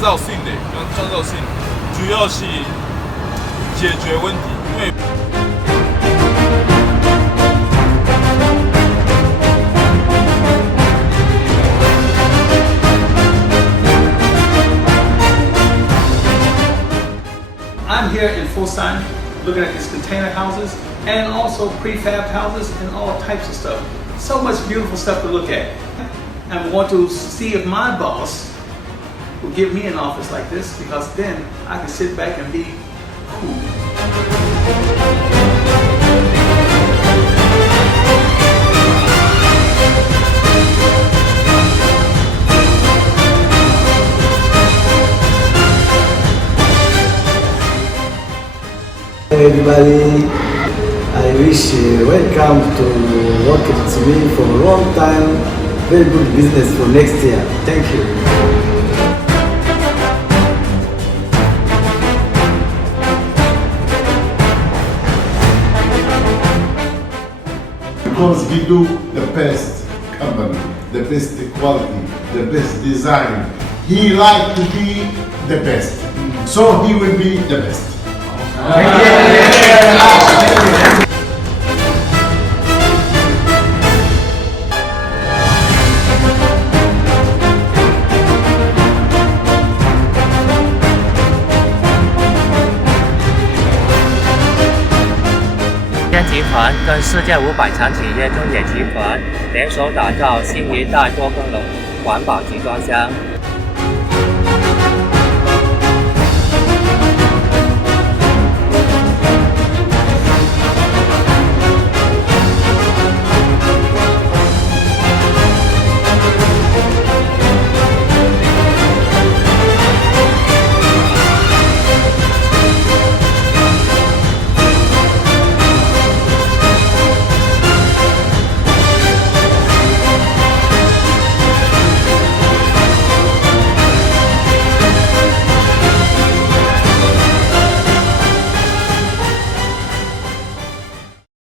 造性的，创造性，主要是解决问题，因为。I'm here in Full-Stein looking at these container houses and also prefab houses and all types of stuff. So much beautiful stuff to look at. I want to see if my boss will give me an office like this, because then I can sit back and be cool. Hey everybody, I wish welcome to work with me for a long time. Very good business for next year. Thank you. Because we do the best company, the best quality, the best design. He like to be the best, so he will be the best. 集团跟世界500强企业中冶集团联手打造新一代多功能环保集装箱。